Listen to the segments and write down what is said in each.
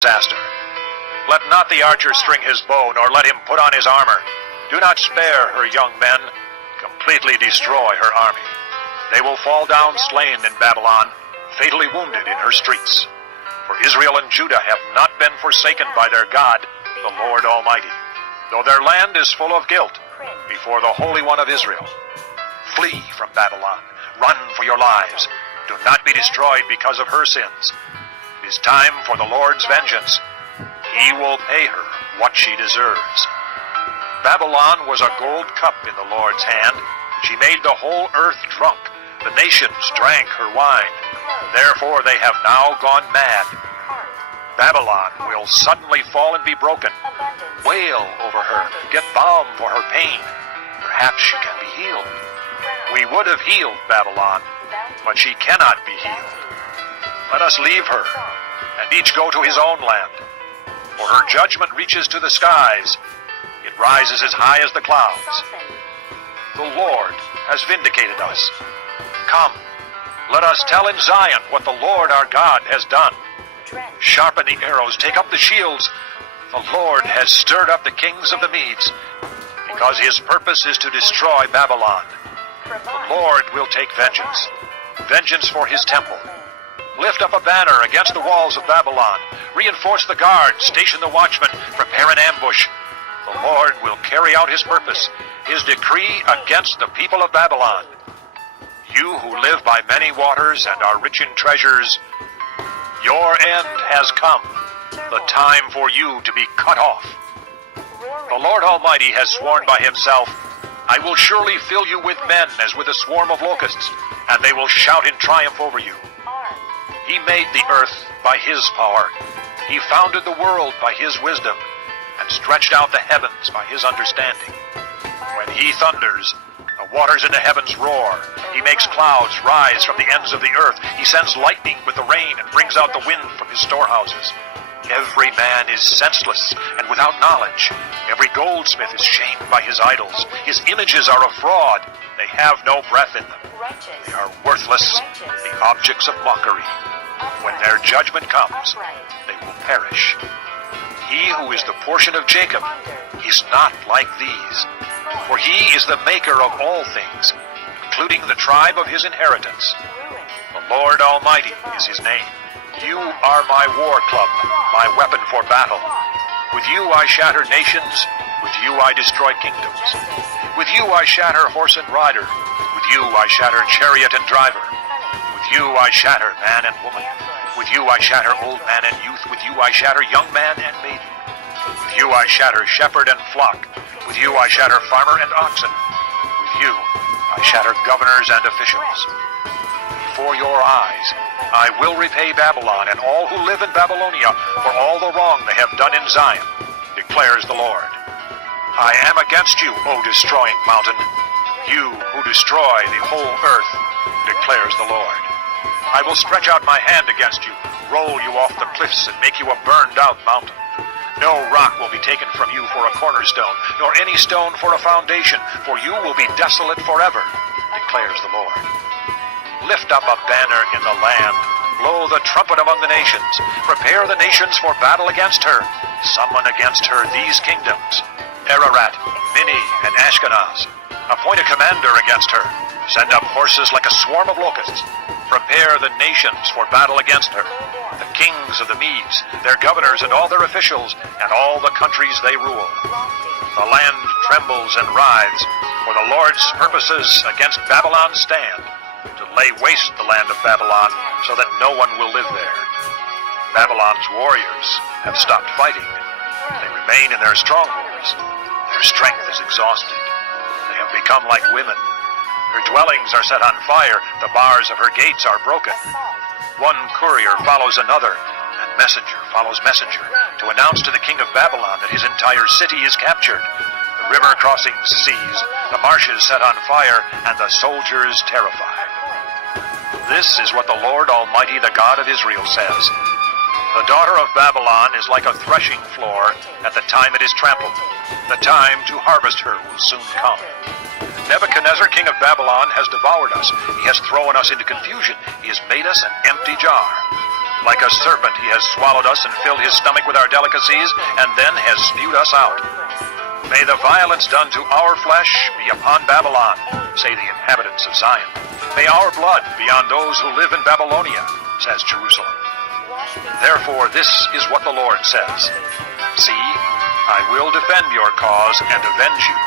disaster. Let not the archer string his bow, nor let him put on his armor. Do not spare her young men. Completely destroy her army. They will fall down slain in Babylon, fatally wounded in her streets. For Israel and Judah have not been forsaken by their God, the Lord Almighty, though their land is full of guilt before the Holy One of Israel. Flee from Babylon. Run for your lives. Do not be destroyed because of her sins. It is time for the Lord's vengeance. He will pay her what she deserves. Babylon was a gold cup in the Lord's hand. She made the whole earth drunk. The nations drank her wine. Therefore they have now gone mad. Babylon will suddenly fall and be broken. Wail over her. Get balm for her pain. Perhaps she can be healed. We would have healed Babylon, but she cannot be healed. Let us leave her, and each go to his own land. For her judgment reaches to the skies. It rises as high as the clouds. The Lord has vindicated us. Come, let us tell in Zion what the Lord our God has done. Sharpen the arrows, take up the shields. The Lord has stirred up the kings of the Medes, because his purpose is to destroy Babylon. The Lord will take vengeance, vengeance for his temple. Lift up a banner against the walls of Babylon. Reinforce the guards, station the watchmen, prepare an ambush. The Lord will carry out his purpose, his decree against the people of Babylon. You who live by many waters and are rich in treasures, your end has come, the time for you to be cut off. The Lord Almighty has sworn by himself, I will surely fill you with men as with a swarm of locusts, and they will shout in triumph over you. He made the earth by his power. He founded the world by his wisdom, and stretched out the heavens by his understanding. When he thunders, the waters in the heavens roar. He makes clouds rise from the ends of the earth. He sends lightning with the rain and brings out the wind from his storehouses. Every man is senseless and without knowledge. Every goldsmith is shamed by his idols. His images are a fraud. They have no breath in them. They are worthless, the objects of mockery. When their judgment comes, they will perish. He who is the portion of Jacob is not like these, for he is the maker of all things, including the tribe of his inheritance. The Lord Almighty is his name. You are my war club, my weapon for battle. With you I shatter nations, with you I destroy kingdoms. With you I shatter horse and rider, with you I shatter chariot and driver. With you I shatter man and woman, with you I shatter old man and youth, with you I shatter young man and maiden. With you I shatter shepherd and flock, with you I shatter farmer and oxen. With you I shatter governors and officials. Before your eyes I will repay Babylon and all who live in Babylonia for all the wrong they have done in Zion, declares the Lord. I am against you, O destroying mountain, you who destroy the whole earth, declares the Lord. I will stretch out my hand against you, roll you off the cliffs, and make you a burned-out mountain. No rock will be taken from you for a cornerstone, nor any stone for a foundation, for you will be desolate forever, declares the Lord. Lift up a banner in the land. Blow the trumpet among the nations. Prepare the nations for battle against her. Summon against her these kingdoms: Ararat, Minni, and Ashkenaz. Appoint a commander against her. Send up horses like a swarm of locusts. Prepare the nations for battle against her. The kings of the Medes, their governors and all their officials, and all the countries they rule. The land trembles and writhes, for the Lord's purposes against Babylon stand, to lay waste the land of Babylon, so that no one will live there. Babylon's warriors have stopped fighting. They remain in their strongholds. Their strength is exhausted. They have become like women. Her dwellings are set on fire. The bars of her gates are broken. One courier follows another, and messenger follows messenger, to announce to the king of Babylon that his entire city is captured. The river crossings seized, the marshes set on fire, and the soldiers terrified. This is what the Lord Almighty, the God of Israel, says. The daughter of Babylon is like a threshing floor at the time it is trampled. The time to harvest her will soon come. Nebuchadnezzar, king of Babylon, has devoured us. He has thrown us into confusion. He has made us an empty jar. Like a serpent he has swallowed us and filled his stomach with our delicacies, and then has spewed us out. May the violence done to our flesh be upon Babylon, say the inhabitants of Zion. May our blood be on those who live in Babylonia, says Jerusalem. Therefore this is what the Lord says. See, I will defend your cause and avenge you.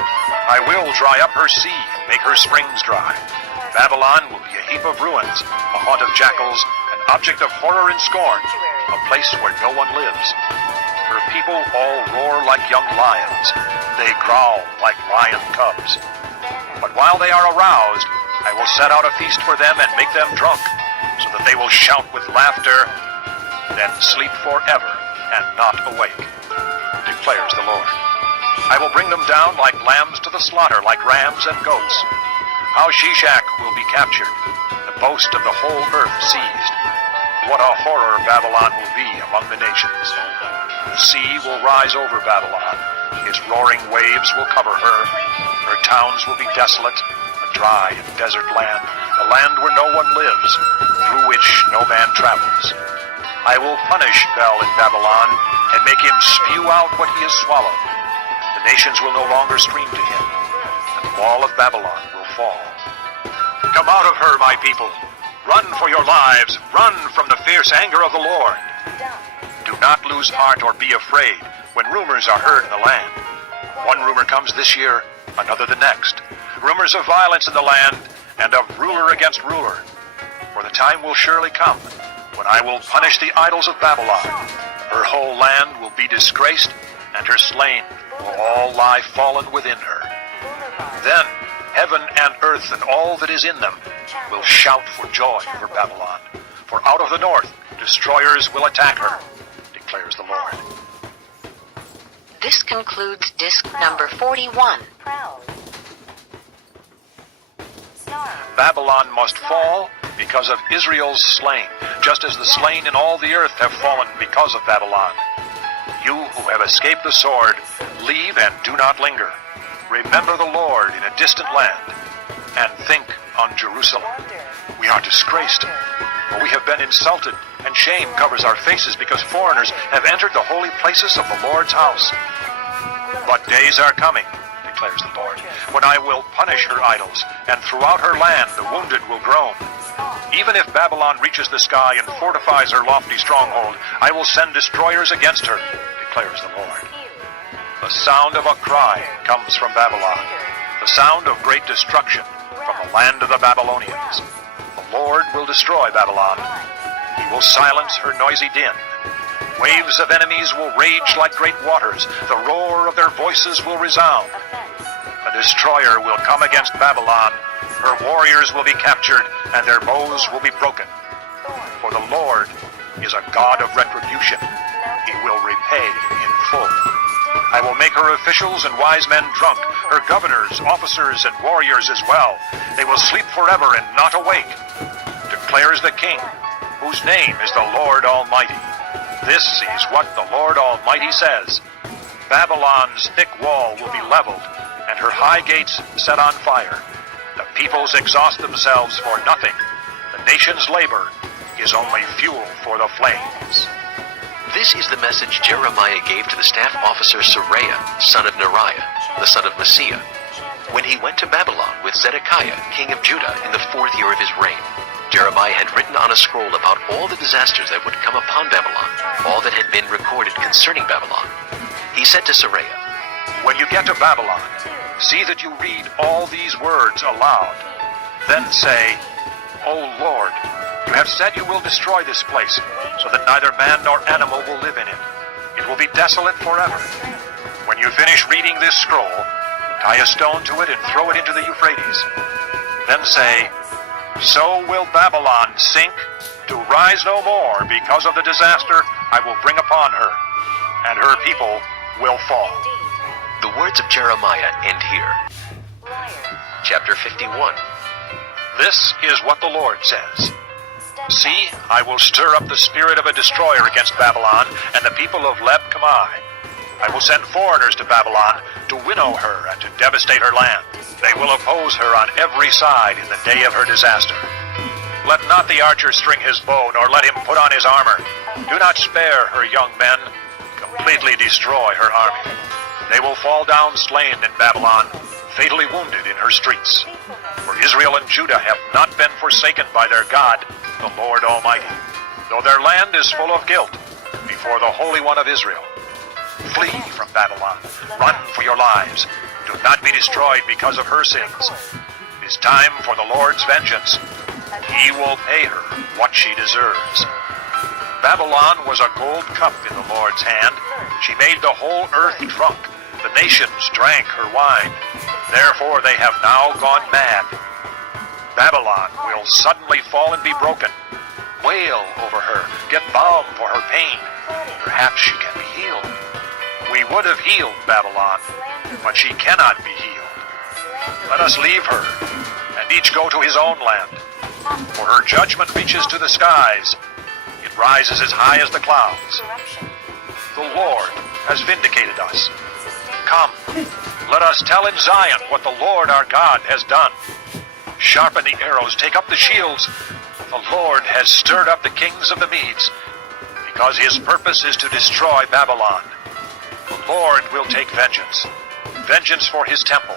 I will dry up her sea and make her springs dry. Babylon will be a heap of ruins, a haunt of jackals, an object of horror and scorn, a place where no one lives. Her people all roar like young lions. They growl like lion cubs. But while they are aroused, I will set out a feast for them and make them drunk, so that they will shout with laughter, then sleep forever and not awake, declares the Lord. I will bring them down like lambs to the slaughter, like rams and goats. How Shishak will be captured, the boast of the whole earth seized. What a horror Babylon will be among the nations. The sea will rise over Babylon. Its roaring waves will cover her. Her towns will be desolate, a dry and desert land, a land where no one lives, through which no man travels. I will punish Bel in Babylon and make him spew out what he has swallowed. The nations will no longer stream to him, and the wall of Babylon will fall. Come out of her, my people. Run for your lives. Run from the fierce anger of the Lord. Do not lose heart or be afraid when rumors are heard in the land. One rumor comes this year, another the next. Rumors of violence in the land and of ruler against ruler. For the time will surely come when I will punish the idols of Babylon. Her whole land will be disgraced, and her slain will all lie fallen within her. Then heaven and earth and all that is in them will shout for joy for Babylon. For out of the north destroyers will attack her, declares the Lord. This concludes disc number 41. Babylon must fall because of Israel's slain, just as the slain in all the earth have fallen because of Babylon. You who have escaped the sword, leave and do not linger. Remember the Lord in a distant land, and think on Jerusalem. We are disgraced, for we have been insulted, and shame covers our faces because foreigners have entered the holy places of the Lord's house. But days are coming, declares the Lord, when I will punish her idols, and throughout her land the wounded will groan. Even if Babylon reaches the sky and fortifies her lofty stronghold, I will send destroyers against her, declares the Lord. The sound of a cry comes from Babylon, the sound of great destruction from the land of the Babylonians. The Lord will destroy Babylon. He will silence her noisy din. Waves of enemies will rage like great waters. The roar of their voices will resound. A destroyer will come against Babylon. Her warriors will be captured, and their bows will be broken. For the Lord is a God of retribution. He will repay in full. I will make her officials and wise men drunk, her governors, officers, and warriors as well. They will sleep forever and not awake, declares the King, whose name is the Lord Almighty. This is what the Lord Almighty says. Babylon's thick wall will be leveled, and her high gates set on fire. The peoples exhaust themselves for nothing. The nation's labor is only fuel for the flames. This is the message Jeremiah gave to the staff officer Seraiah, son of Neriah, the son of Messiah, when he went to Babylon with Zedekiah, king of Judah, in the 4th year of his reign. Jeremiah had written on a scroll about all the disasters that would come upon Babylon, all that had been recorded concerning Babylon. He said to Seraiah, When you get to Babylon, see that you read all these words aloud. Then say, O Lord, you have said you will destroy this place, so that neither man nor animal will live in it. It will be desolate forever. When you finish reading this scroll, tie a stone to it and throw it into the Euphrates. Then say, So will Babylon sink, to rise no more because of the disaster I will bring upon her, and her people will fall. The words of Jeremiah end here. Chapter 51. This is what the Lord says. See, I will stir up the spirit of a destroyer against Babylon and the people of Leb Kamai. I will send foreigners to Babylon to winnow her and to devastate her land. They will oppose her on every side in the day of her disaster. Let not the archer string his bow, nor let him put on his armor. Do not spare her young men. Completely destroy her army. They will fall down slain in Babylon, fatally wounded in her streets. For Israel and Judah have not been forsaken by their God, the Lord Almighty, though their land is full of guilt before the Holy One of Israel. Flee from Babylon. Run for your lives. Do not be destroyed because of her sins. It is time for the Lord's vengeance. He will pay her what she deserves. Babylon was a gold cup in the Lord's hand. She made the whole earth drunk. The nations drank her wine. Therefore they have now gone mad. Babylon will suddenly fall and be broken. Wail over her. Get balm for her pain. Perhaps she can be healed. We would have healed Babylon, but she cannot be healed. Let us leave her, and each go to his own land. For her judgment reaches to the skies. It rises as high as the clouds. The Lord has vindicated us. Come, let us tell in Zion what the Lord our God has done. Sharpen the arrows, take up the shields. The Lord has stirred up the kings of the Medes, because his purpose is to destroy Babylon. The Lord will take vengeance, vengeance for his temple.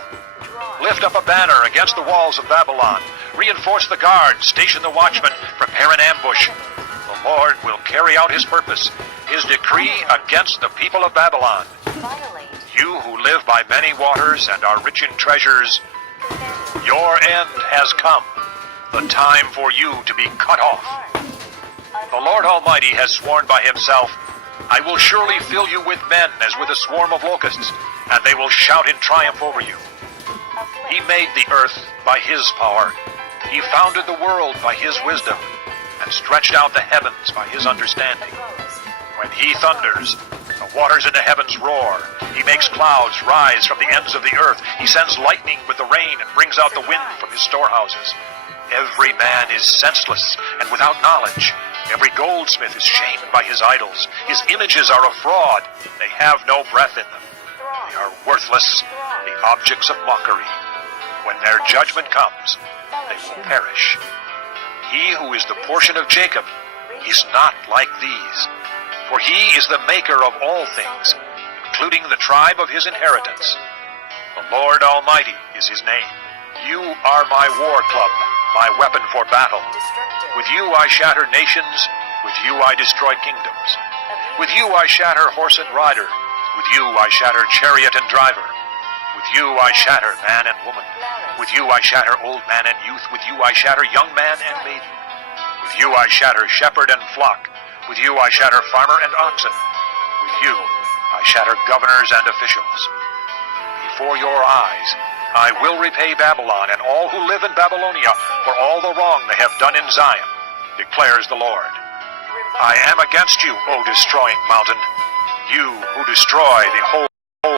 Lift up a banner against the walls of Babylon. Reinforce the guards, station the watchmen, prepare an ambush. The Lord will carry out his purpose, his decree against the people of Babylon. You who live by many waters and are rich in treasures, your end has come, the time for you to be cut off. The Lord Almighty has sworn by himself, I will surely fill you with men as with a swarm of locusts, and they will shout in triumph over you. He made the earth by his power. He founded the world by his wisdom, and stretched out the heavens by his understanding. When he thunders, the waters in the heavens roar. He makes clouds rise from the ends of the earth. He sends lightning with the rain and brings out the wind from his storehouses. Every man is senseless and without knowledge. Every goldsmith is shamed by his idols. His images are a fraud. They have no breath in them. They are worthless, the objects of mockery. When their judgment comes, they will perish. He who is the portion of Jacob is not like these, for he is the maker of all things, including the tribe of his inheritance. The Lord Almighty is his name. You are my war club, my weapon for battle. With you I shatter nations, with you I destroy kingdoms. With you I shatter horse and rider, with you I shatter chariot and driver. With you I shatter man and woman. With you I shatter old man and youth. With you I shatter young man and maiden. With you I shatter shepherd and flock. With you I shatter farmer and oxen. With you I shatter governors and officials. Before your eyes I will repay Babylon and all who live in Babylonia for all the wrong they have done in Zion, declares the Lord. I am against you, O destroying mountain, you who destroy the whole